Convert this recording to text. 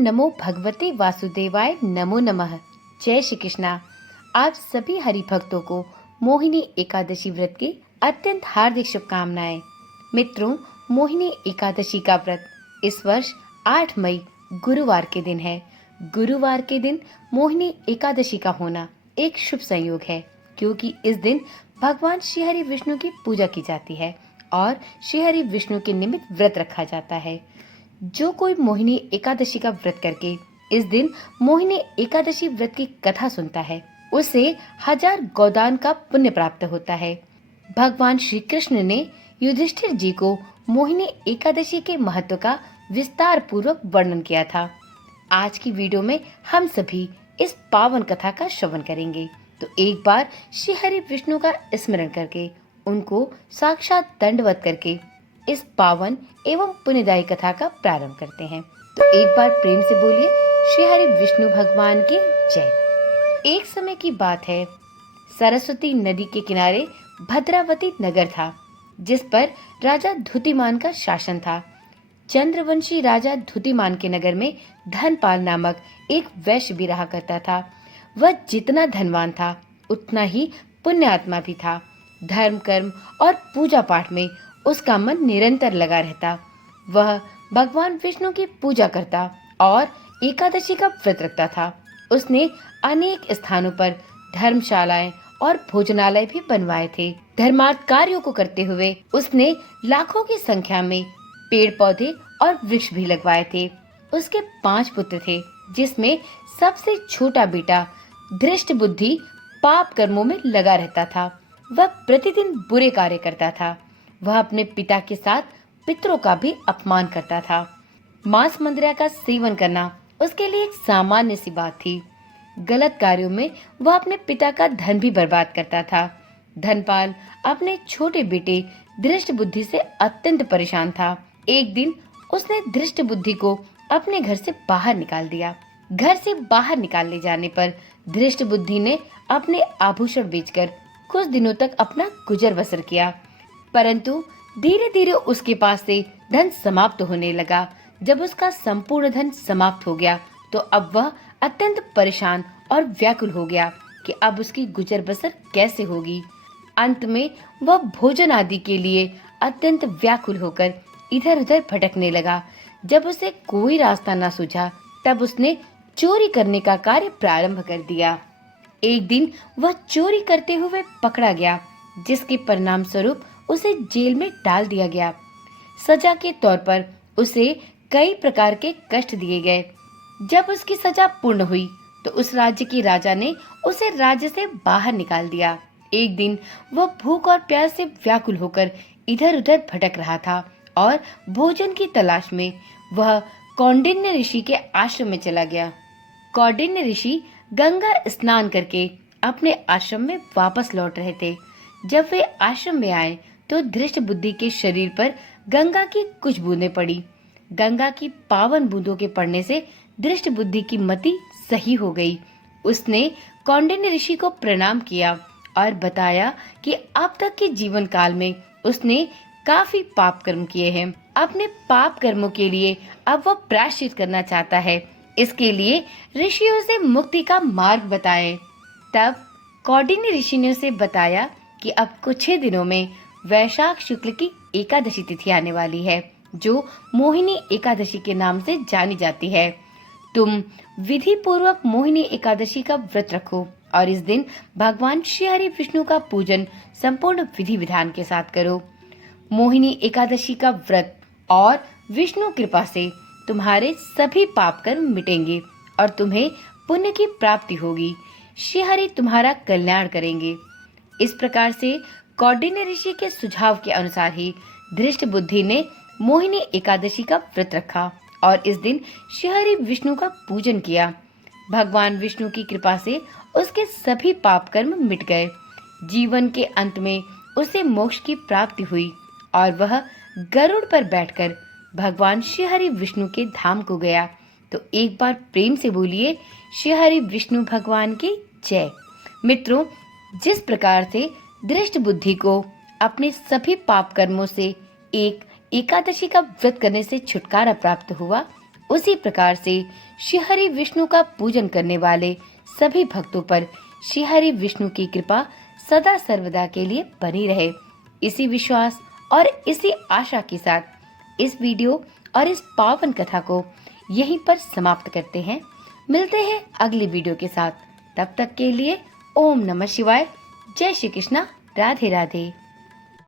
नमो भगवते वासुदेवाय नमो नमः। जय श्री कृष्णा। आप सभी हरि भक्तों को मोहिनी एकादशी व्रत की अत्यंत हार्दिक शुभकामनाएं। मित्रों, मोहिनी एकादशी का व्रत इस वर्ष 8 मई गुरुवार के दिन है। गुरुवार के दिन मोहिनी एकादशी का होना एक शुभ संयोग है, क्योंकि इस दिन भगवान श्री हरि विष्णु की पूजा की जाती है और श्री हरि विष्णु के निमित्त व्रत रखा जाता है। जो कोई मोहिनी एकादशी का व्रत करके इस दिन मोहिनी एकादशी व्रत की कथा सुनता है, उसे 1000 गोदान का पुण्य प्राप्त होता है। भगवान श्री कृष्ण ने युधिष्ठिर जी को मोहिनी एकादशी के महत्व का विस्तार पूर्वक वर्णन किया था। आज की वीडियो में हम सभी इस पावन कथा का श्रवण करेंगे। तो एक बार श्री हरि विष्णु का स्मरण करके, उनको साक्षात दंडवत करके इस पावन एवं पुण्यदायी कथा का प्रारंभ करते हैं। तो एक बार प्रेम से बोलिए, श्री हरि विष्णु भगवान की जय। एक समय की बात है, सरस्वती नदी के किनारे भद्रावती नगर था, जिस पर राजा धुतिमान का शासन था। चंद्रवंशी राजा धुतिमान के नगर में धनपाल नामक एक वैश्य भी रहा करता था। वह जितना धनवान था, उतना ही पुण्यात्मा भी था। धर्म, कर्म और पूजा पाठ में उसका मन निरंतर लगा रहता। वह भगवान विष्णु की पूजा करता और एकादशी का व्रत रखता था। उसने अनेक स्थानों पर धर्मशालाएं और भोजनालय भी बनवाए थे। धर्मार्थ कार्यों को करते हुए उसने लाखों की संख्या में पेड़ पौधे और वृक्ष भी लगवाए थे। उसके 5 पुत्र थे, जिसमें सबसे छोटा बेटा धृष्ट बुद्धि पाप कर्मों में लगा रहता था। वह प्रतिदिन बुरे कार्य करता था। वह अपने पिता के साथ पितरों का भी अपमान करता था। मांस मंदिरा का सेवन करना उसके लिए एक सामान्य सी बात थी। गलत कार्यों में वह अपने पिता का धन भी बर्बाद करता था। धनपाल अपने छोटे बेटे धृष्ट बुद्धि से अत्यंत परेशान था। एक दिन उसने धृष्ट बुद्धि को अपने घर से बाहर निकाल दिया। घर से बाहर निकालने जाने पर धृष्ट बुद्धि ने अपने आभूषण बेचकर कुछ दिनों तक अपना गुजर बसर किया, परंतु धीरे धीरे उसके पास से धन समाप्त होने लगा। जब उसका संपूर्ण धन समाप्त हो गया, तो अब वह अत्यंत परेशान और व्याकुल हो गया कि अब उसकी गुजर बसर कैसे होगी। अंत में वह भोजन आदि के लिए अत्यंत व्याकुल होकर इधर उधर भटकने लगा। जब उसे कोई रास्ता न सूझा, तब उसने चोरी करने का कार्य प्रारंभ कर दिया। एक दिन वह चोरी करते हुए पकड़ा गया, जिसके परिणाम स्वरूप उसे जेल में डाल दिया गया। सजा के तौर पर उसे कई प्रकार के कष्ट दिए गए। जब उसकी सजा पूर्ण हुई, तो उस राज्य की राजा ने उसे राज्य से बाहर निकाल दिया। एक दिन वह भूख और प्यास से व्याकुल होकर इधर उधर भटक रहा था और भोजन की तलाश में वह कौंडिन्य ऋषि के आश्रम में चला गया। कौंडिन्य ऋषि गंगा स्नान करके अपने आश्रम में वापस लौट रहे थे। जब वे आश्रम में आए, तो धृष्ट बुद्धि के शरीर पर गंगा की कुछ बूंदें पड़ी। गंगा की पावन बूंदों के पड़ने से धृष्ट बुद्धि की मति सही हो गई। उसने कौंडिन्य ऋषि को प्रणाम किया और बताया कि अब तक के जीवन काल में उसने काफी पाप कर्म किए हैं। अपने पाप कर्मों के लिए अब वह प्रायश्चित करना चाहता है। इसके लिए ऋषियों से मुक्ति का मार्ग बताएं। तब कौंडिन्य ऋषि ने उसे बताया कि अब कुछ ही दिनों में वैशाख शुक्ल की एकादशी तिथि आने वाली है, जो मोहिनी एकादशी के नाम से जानी जाती है। तुम विधि पूर्वक मोहिनी एकादशी का व्रत रखो और इस दिन भगवान श्री हरि विष्णु का पूजन संपूर्ण विधि विधान के साथ करो। मोहिनी एकादशी का व्रत और विष्णु कृपा से तुम्हारे सभी पाप कर्म मिटेंगे और तुम्हें पुण्य की प्राप्ति होगी। श्री हरि तुम्हारा कल्याण करेंगे। इस प्रकार से कौंडिन्य ऋषि के सुझाव के अनुसार ही धृष्ट बुद्धि ने मोहिनी एकादशी का व्रत रखा और इस दिन श्री हरि विष्णु का पूजन किया। भगवान विष्णु की कृपा से उसके सभी पाप कर्म मिट गए। जीवन के अंत में उसे मोक्ष की प्राप्ति हुई और वह गरुड़ पर बैठकर भगवान श्री हरि विष्णु के धाम को गया। तो एक बार प्रेम से बोलिए, श्री हरि विष्णु भगवान की जय। मित्रों, जिस प्रकार से धृष्ट बुद्धि को अपने सभी पाप कर्मों से एक एकादशी का व्रत करने से छुटकारा प्राप्त हुआ, उसी प्रकार से श्री हरि विष्णु का पूजन करने वाले सभी भक्तों पर श्री हरि विष्णु की कृपा सदा सर्वदा के लिए बनी रहे। इसी विश्वास और इसी आशा के साथ इस वीडियो और इस पावन कथा को यहीं पर समाप्त करते हैं। मिलते हैं अगली वीडियो के साथ। तब तक के लिए ओम नमः शिवाय। जय श्री कृष्णा। राधे राधे।